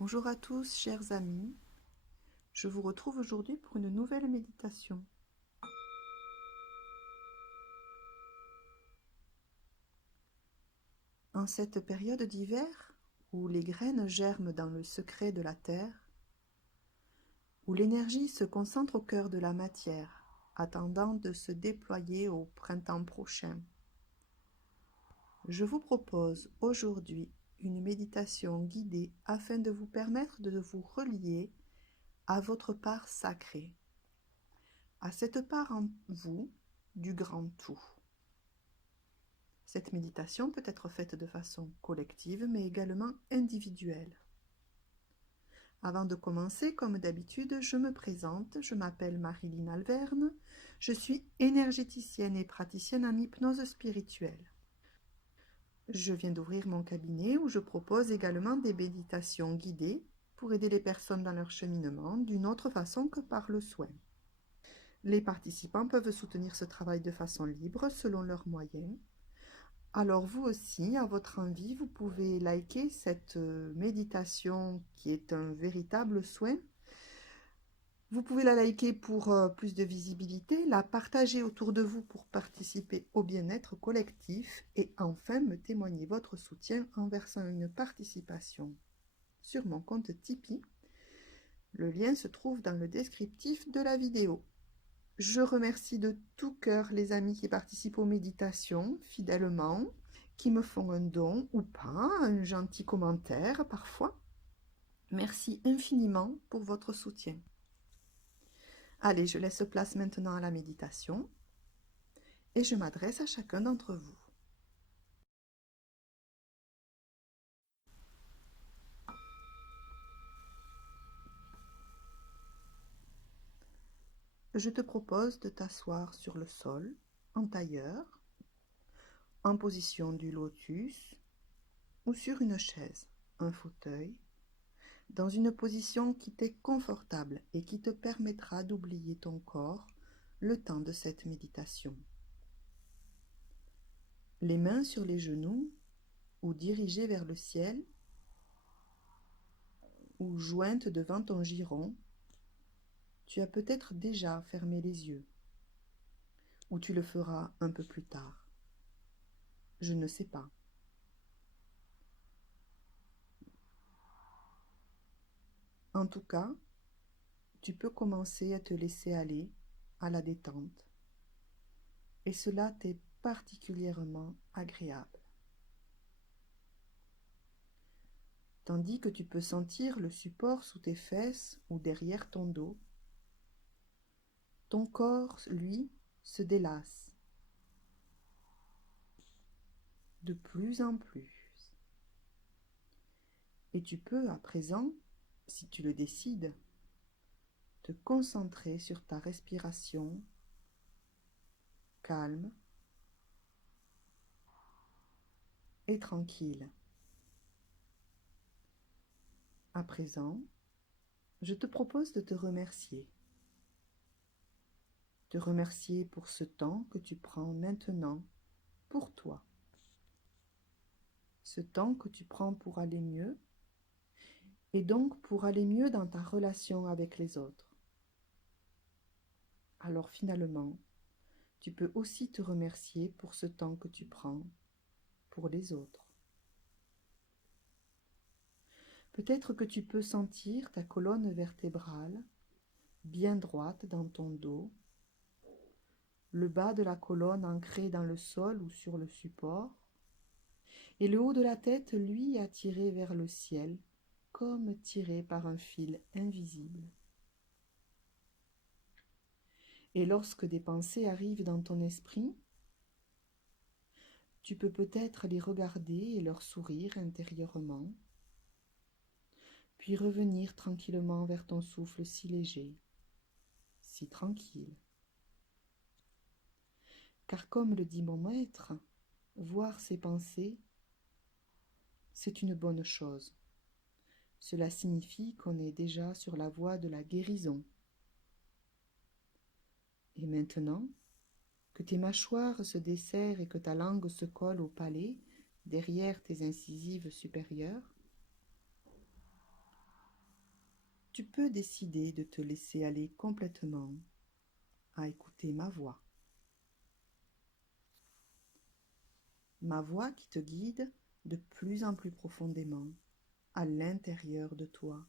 Bonjour à tous, chers amis. Je vous retrouve aujourd'hui pour une nouvelle méditation. En cette période d'hiver, où les graines germent dans le secret de la terre, où l'énergie se concentre au cœur de la matière, attendant de se déployer au printemps prochain, je vous propose aujourd'hui une méditation guidée afin de vous permettre de vous relier à votre part sacrée, à cette part en vous du grand tout. Cette méditation peut être faite de façon collective, mais également individuelle. Avant de commencer, comme d'habitude, je me présente. Je m'appelle Marilyn Alverne. Je suis énergéticienne et praticienne en hypnose spirituelle. Je viens d'ouvrir mon cabinet où je propose également des méditations guidées pour aider les personnes dans leur cheminement d'une autre façon que par le soin. Les participants peuvent soutenir ce travail de façon libre selon leurs moyens. Alors vous aussi, à votre envie, vous pouvez liker cette méditation qui est un véritable soin. Vous pouvez la liker pour plus de visibilité, la partager autour de vous pour participer au bien-être collectif et enfin me témoigner votre soutien en versant une participation sur mon compte Tipeee. Le lien se trouve dans le descriptif de la vidéo. Je remercie de tout cœur les amis qui participent aux méditations fidèlement, qui me font un don ou pas, un gentil commentaire parfois. Merci infiniment pour votre soutien. Allez, je laisse place maintenant à la méditation et je m'adresse à chacun d'entre vous. Je te propose de t'asseoir sur le sol, en tailleur, en position du lotus ou sur une chaise, un fauteuil, dans une position qui t'est confortable et qui te permettra d'oublier ton corps le temps de cette méditation. Les mains sur les genoux ou dirigées vers le ciel ou jointes devant ton giron, tu as peut-être déjà fermé les yeux ou tu le feras un peu plus tard. Je ne sais pas. En tout cas, tu peux commencer à te laisser aller à la détente et cela t'est particulièrement agréable. Tandis que tu peux sentir le support sous tes fesses ou derrière ton dos, ton corps, lui, se délasse de plus en plus. Et tu peux à présent, si tu le décides, te concentrer sur ta respiration calme et tranquille. À présent, je te propose de te remercier. Te remercier pour ce temps que tu prends maintenant pour toi. Ce temps que tu prends pour aller mieux et donc pour aller mieux dans ta relation avec les autres. Alors finalement, tu peux aussi te remercier pour ce temps que tu prends pour les autres. Peut-être que tu peux sentir ta colonne vertébrale bien droite dans ton dos, le bas de la colonne ancré dans le sol ou sur le support, et le haut de la tête, lui, attiré vers le ciel, comme tiré par un fil invisible. Et lorsque des pensées arrivent dans ton esprit, tu peux peut-être les regarder et leur sourire intérieurement, puis revenir tranquillement vers ton souffle si léger, si tranquille. Car comme le dit mon maître, voir ses pensées, c'est une bonne chose. Cela signifie qu'on est déjà sur la voie de la guérison. Et maintenant, que tes mâchoires se desserrent et que ta langue se colle au palais, derrière tes incisives supérieures, Tu peux décider de te laisser aller complètement à écouter ma voix. Ma voix qui te guide de plus en plus profondément à l'intérieur de toi,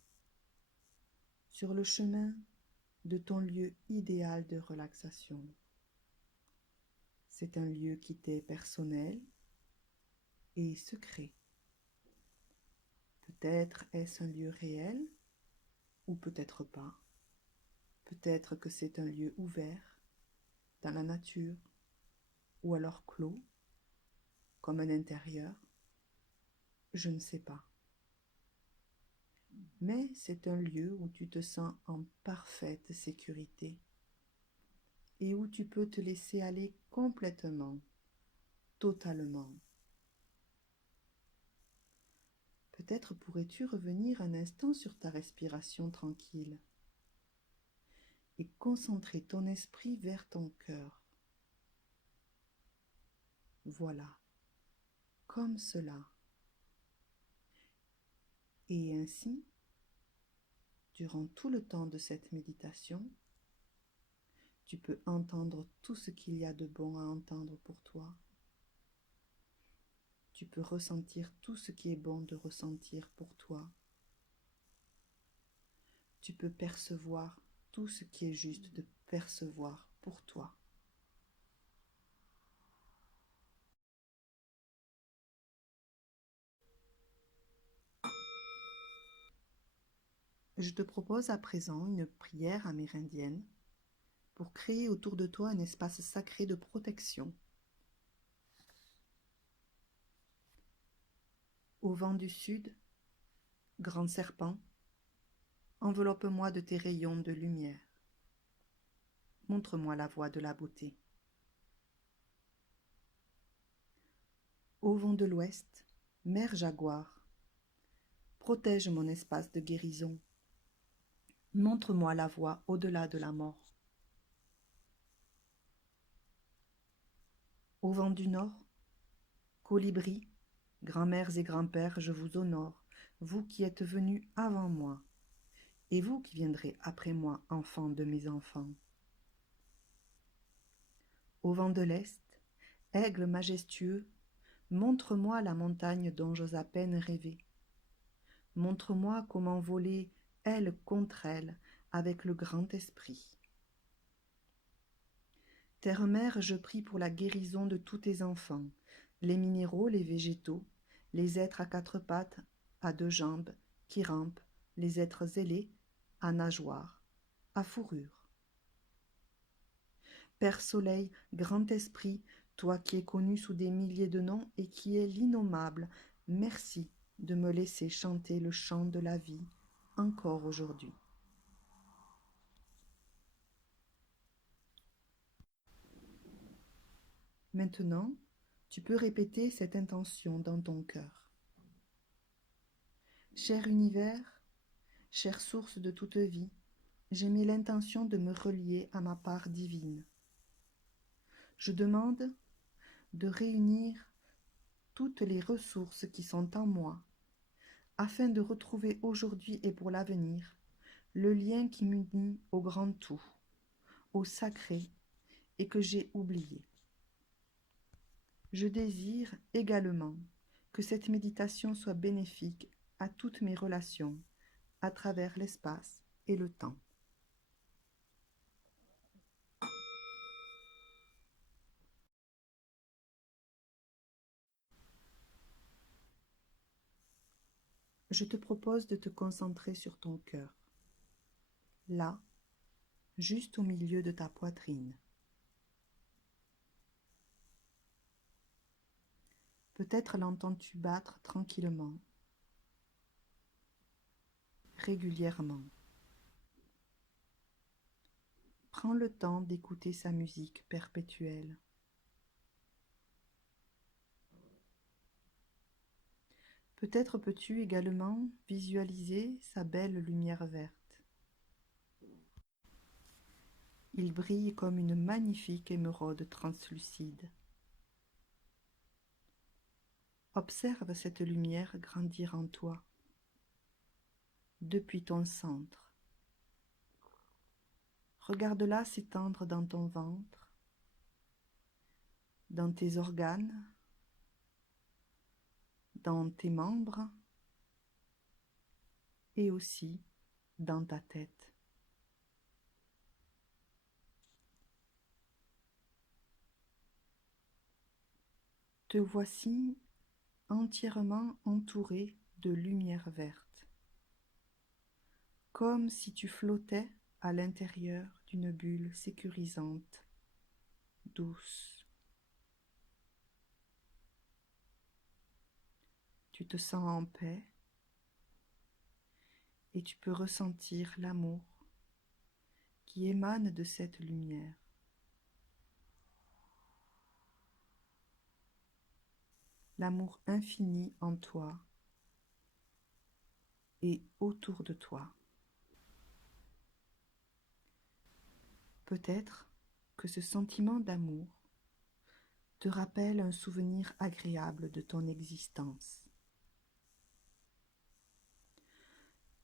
sur le chemin de ton lieu idéal de relaxation. C'est un lieu qui t'est personnel et secret. Peut-être est-ce un lieu réel ou peut-être pas. Peut-être que c'est un lieu ouvert, dans la nature, ou alors clos, comme un intérieur. Je ne sais pas. Mais c'est un lieu où tu te sens en parfaite sécurité et où tu peux te laisser aller complètement, totalement. Peut-être pourrais-tu revenir un instant sur ta respiration tranquille et concentrer ton esprit vers ton cœur. Voilà, comme cela. Et ainsi, durant tout le temps de cette méditation, tu peux entendre tout ce qu'il y a de bon à entendre pour toi. Tu peux ressentir tout ce qui est bon de ressentir pour toi. Tu peux percevoir tout ce qui est juste de percevoir pour toi. Je te propose à présent une prière amérindienne pour créer autour de toi un espace sacré de protection. Au vent du sud, grand serpent, enveloppe-moi de tes rayons de lumière. Montre-moi la voie de la beauté. Au vent de l'ouest, mer jaguar, protège mon espace de guérison. Montre-moi la voie au-delà de la mort. Au vent du nord, colibri, grand-mères et grands-pères, je vous honore, vous qui êtes venus avant moi, et vous qui viendrez après moi, enfants de mes enfants. Au vent de l'est, aigle majestueux, montre-moi la montagne dont j'ose à peine rêver. Montre-moi comment voler, aile contre aile, avec le grand esprit. Terre-mère, je prie pour la guérison de tous tes enfants, les minéraux, les végétaux, les êtres à quatre pattes, à deux jambes, qui rampent, les êtres ailés, à nageoires, à fourrure. Père Soleil, grand esprit, toi qui es connu sous des milliers de noms et qui es l'innommable, merci de me laisser chanter le chant de la vie encore aujourd'hui. Maintenant, tu peux répéter cette intention dans ton cœur. Cher univers, chère source de toute vie, j'ai mis l'intention de me relier à ma part divine. Je demande de réunir toutes les ressources qui sont en moi, afin de retrouver aujourd'hui et pour l'avenir le lien qui m'unit au grand tout, au sacré et que j'ai oublié. Je désire également que cette méditation soit bénéfique à toutes mes relations, à travers l'espace et le temps. Je te propose de te concentrer sur ton cœur, là, juste au milieu de ta poitrine. Peut-être l'entends-tu battre tranquillement, régulièrement. Prends le temps d'écouter sa musique perpétuelle. Peut-être peux-tu également visualiser sa belle lumière verte. Il brille comme une magnifique émeraude translucide. Observe cette lumière grandir en toi, depuis ton centre, Regarde-la s'étendre dans ton ventre, dans tes organes, dans tes membres et aussi dans ta tête. Te voici entièrement entouré de lumière verte, comme si tu flottais à l'intérieur d'une bulle sécurisante, douce. Tu te sens en paix et tu peux ressentir l'amour qui émane de cette lumière. L'amour infini en toi et autour de toi. Peut-être que ce sentiment d'amour te rappelle un souvenir agréable de ton existence.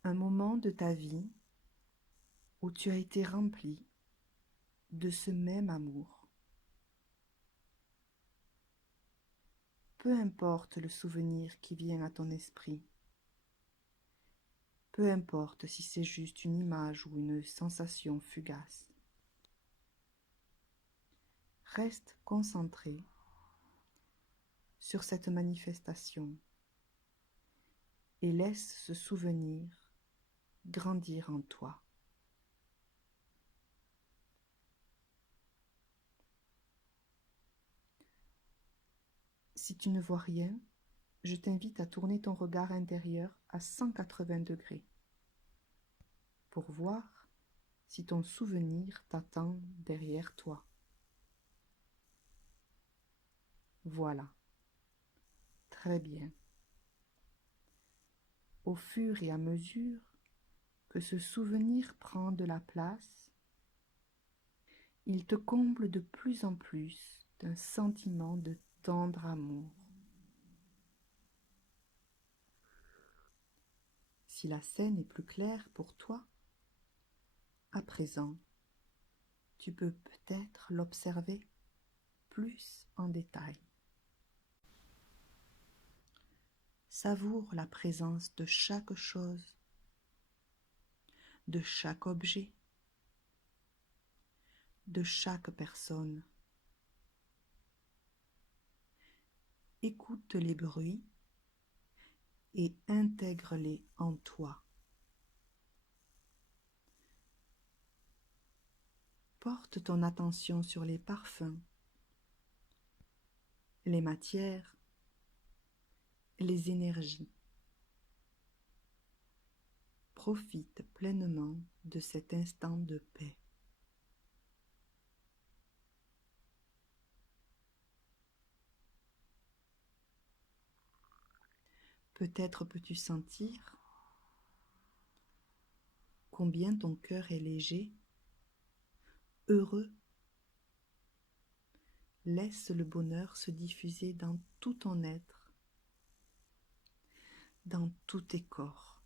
Un moment de ta vie où tu as été rempli de ce même amour. Peu importe le souvenir qui vient à ton esprit, peu importe si c'est juste une image ou une sensation fugace. Reste concentré sur cette manifestation et laisse ce souvenir grandir en toi. Si tu ne vois rien, je t'invite à tourner ton regard intérieur à 180 degrés pour voir si ton souvenir t'attend derrière toi. Voilà, très bien. Au fur et à mesure que ce souvenir prend de la place, il te comble de plus en plus d'un sentiment de tendre amour. Si la scène est plus claire pour toi, à présent, tu peux peut-être l'observer plus en détail. Savoure la présence de chaque chose, de chaque objet, de chaque personne. Écoute les bruits et intègre-les en toi. Porte ton attention sur les parfums, les matières, les énergies. Profite pleinement de cet instant de paix. Peut-être peux-tu sentir combien ton cœur est léger, heureux. Laisse le bonheur se diffuser dans tout ton être, dans tous tes corps.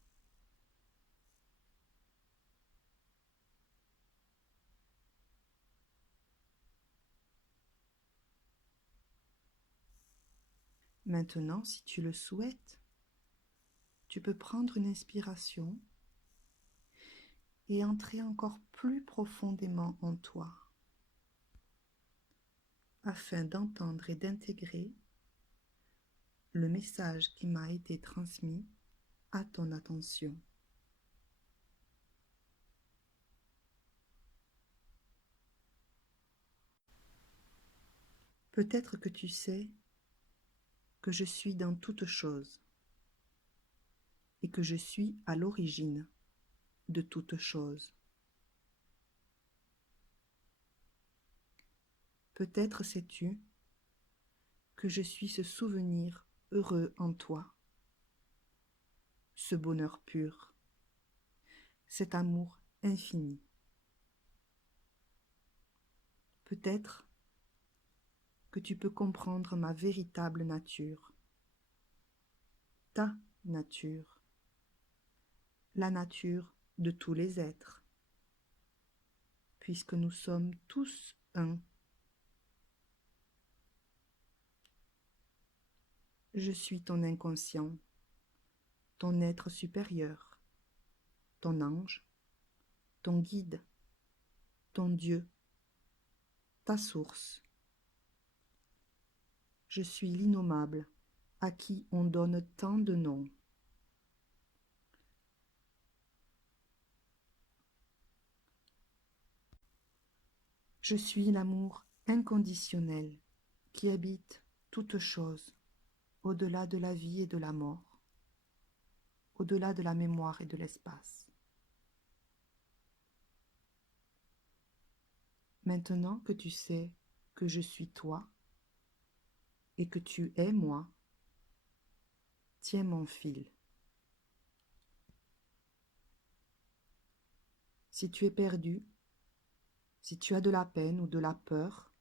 Maintenant, si tu le souhaites, tu peux prendre une inspiration et entrer encore plus profondément en toi, afin d'entendre et d'intégrer le message qui m'a été transmis à ton attention. Peut-être que tu sais que je suis dans toute chose et que je suis à l'origine de toute chose. Peut-être sais-tu que je suis ce souvenir heureux en toi, ce bonheur pur, cet amour infini. Peut-être que tu peux comprendre ma véritable nature, ta nature, la nature de tous les êtres, puisque nous sommes tous un. Je suis ton inconscient, ton être supérieur, ton ange, ton guide, ton Dieu, ta source. Je suis l'innommable, à qui on donne tant de noms. Je suis l'amour inconditionnel qui habite toute chose, au-delà de la vie et de la mort, au-delà de la mémoire et de l'espace. Maintenant que tu sais que je suis toi et que tu es moi, tiens mon fil. Si tu es perdu, si tu as de la peine ou de la peur,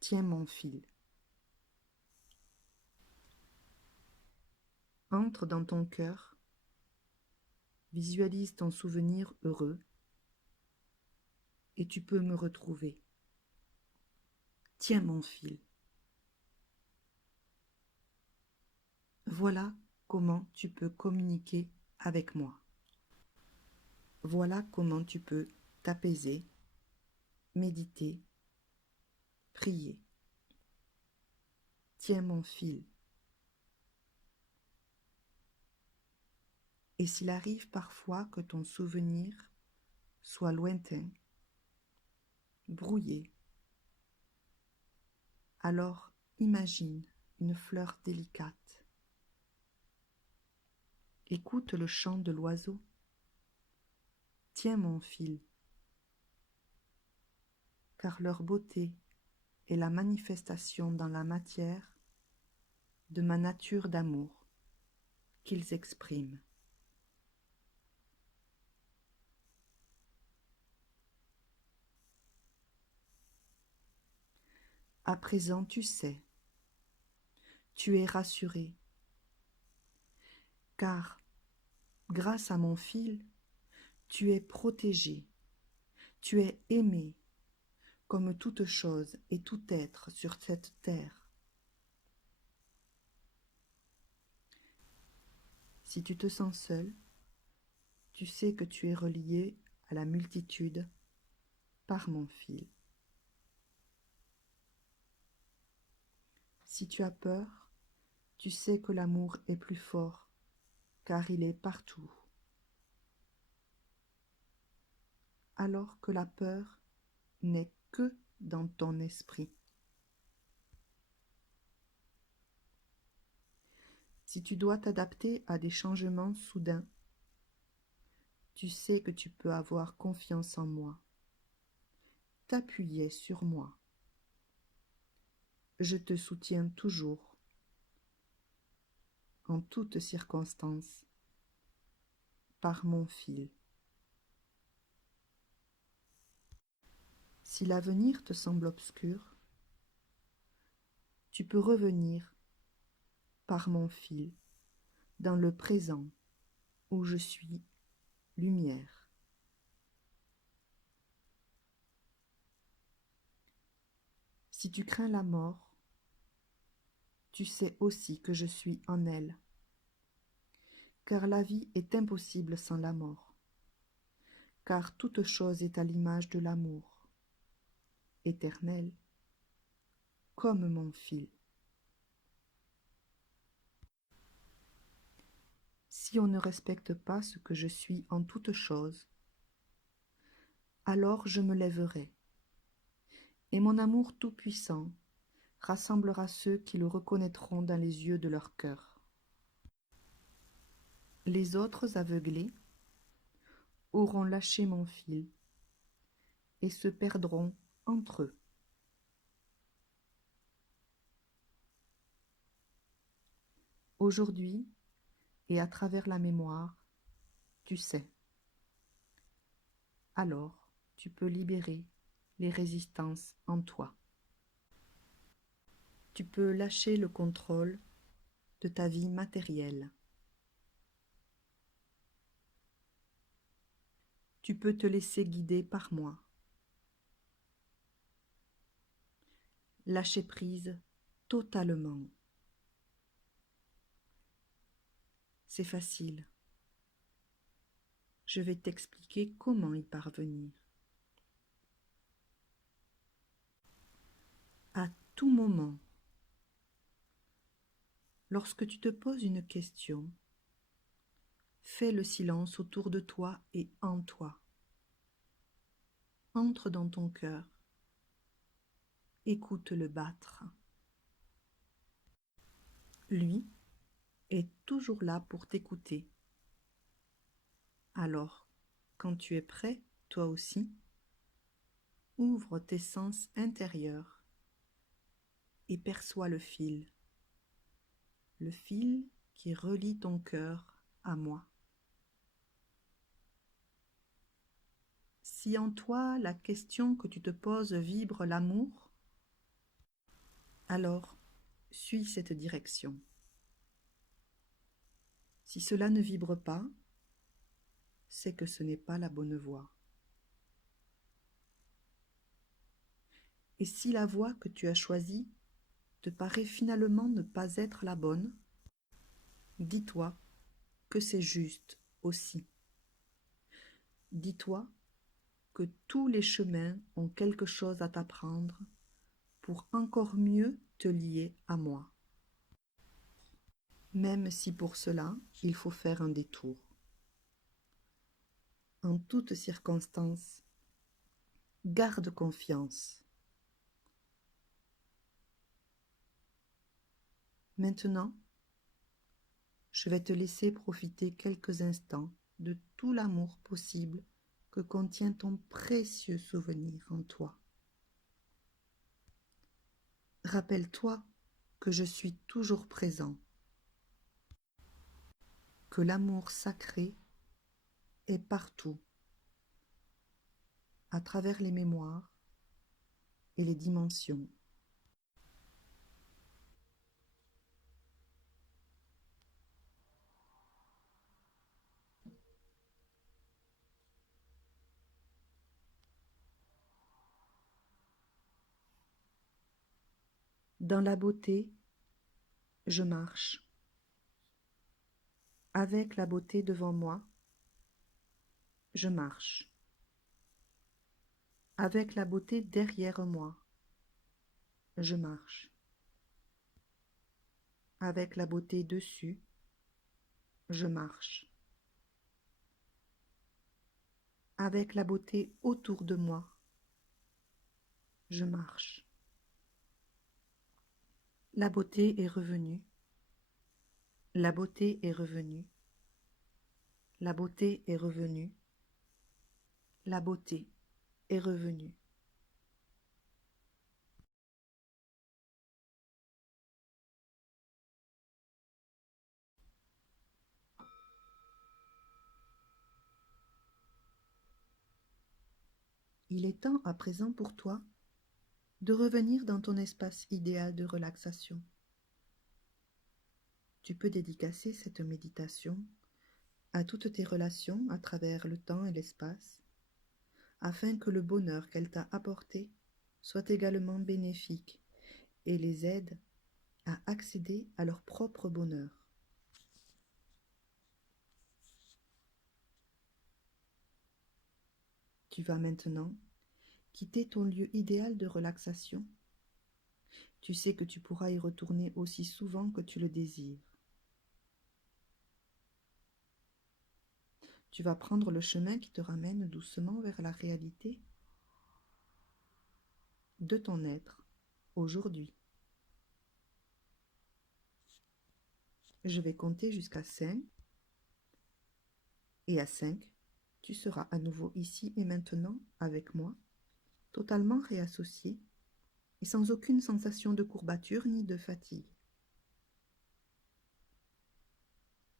tiens mon fil. Entre dans ton cœur, visualise ton souvenir heureux et tu peux me retrouver. Tiens mon fil. Voilà comment tu peux communiquer avec moi. Voilà comment tu peux t'apaiser, méditer, prier. Tiens mon fil. Et s'il arrive parfois que ton souvenir soit lointain, brouillé, alors imagine une fleur délicate. Écoute le chant de l'oiseau. Tiens mon fil, car leur beauté est la manifestation dans la matière de ma nature d'amour qu'ils expriment. À présent tu sais, tu es rassuré, car grâce à mon fil, tu es protégé, tu es aimé, comme toute chose et tout être sur cette terre. Si tu te sens seul, tu sais que tu es relié à la multitude par mon fil. Si tu as peur, tu sais que l'amour est plus fort, car il est partout. Alors que la peur n'est que dans ton esprit. Si tu dois t'adapter à des changements soudains, tu sais que tu peux avoir confiance en moi, t'appuyer sur moi. Je te soutiens toujours, en toutes circonstances, par mon fil. Si l'avenir te semble obscur, tu peux revenir par mon fil dans le présent où je suis lumière. Si tu crains la mort, tu sais aussi que je suis en elle, car la vie est impossible sans la mort, car toute chose est à l'image de l'amour, éternel, comme mon fil. Si on ne respecte pas ce que je suis en toute chose, alors je me lèverai, et mon amour tout-puissant rassemblera ceux qui le reconnaîtront dans les yeux de leur cœur. Les autres aveuglés auront lâché mon fil et se perdront entre eux. Aujourd'hui, et à travers la mémoire, tu sais. Alors, tu peux libérer les résistances en toi. Tu peux lâcher le contrôle de ta vie matérielle. Tu peux te laisser guider par moi. Lâcher prise totalement. C'est facile. Je vais t'expliquer comment y parvenir. À tout moment, lorsque tu te poses une question, fais le silence autour de toi et en toi. Entre dans ton cœur. Écoute-le battre. Lui est toujours là pour t'écouter. Alors, quand tu es prêt, toi aussi, ouvre tes sens intérieurs et perçois le fil qui relie ton cœur à moi. Si en toi la question que tu te poses vibre l'amour, alors suis cette direction. Si cela ne vibre pas, c'est que ce n'est pas la bonne voie. Et si la voie que tu as choisie te paraît finalement ne pas être la bonne, dis-toi que c'est juste aussi. Dis-toi que tous les chemins ont quelque chose à t'apprendre pour encore mieux te lier à moi. Même si pour cela, il faut faire un détour. En toutes circonstances, garde confiance. Maintenant, je vais te laisser profiter quelques instants de tout l'amour possible que contient ton précieux souvenir en toi. Rappelle-toi que je suis toujours présent, que l'amour sacré est partout, à travers les mémoires et les dimensions. Dans la beauté, je marche. Avec la beauté devant moi, je marche. Avec la beauté derrière moi, je marche. Avec la beauté dessus, je marche. Avec la beauté autour de moi, je marche. La beauté est revenue. La beauté est revenue. La beauté est revenue. La beauté est revenue. Il est temps à présent pour toi de revenir dans ton espace idéal de relaxation. Tu peux dédicacer cette méditation à toutes tes relations à travers le temps et l'espace, afin que le bonheur qu'elle t'a apporté soit également bénéfique et les aide à accéder à leur propre bonheur. Tu vas maintenant quitter ton lieu idéal de relaxation. Tu sais que tu pourras y retourner aussi souvent que tu le désires. Tu vas prendre le chemin qui te ramène doucement vers la réalité de ton être aujourd'hui. Je vais compter jusqu'à 5 et à 5, tu seras à nouveau ici et maintenant avec moi, totalement réassocié et sans aucune sensation de courbature ni de fatigue.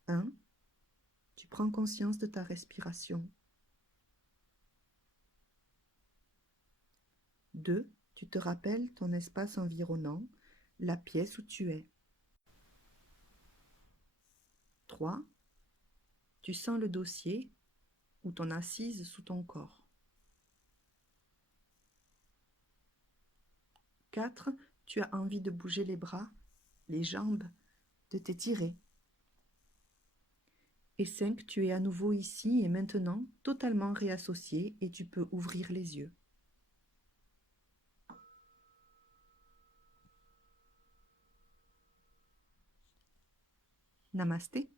1. Tu prends conscience de ta respiration. 2. Tu te rappelles ton espace environnant, la pièce où tu es. 3. Tu sens le dossier ou ton assise sous ton corps. 4. Tu as envie de bouger les bras, les jambes, de t'étirer. Et 5. Tu es à nouveau ici et maintenant totalement réassocié et tu peux ouvrir les yeux. Namasté.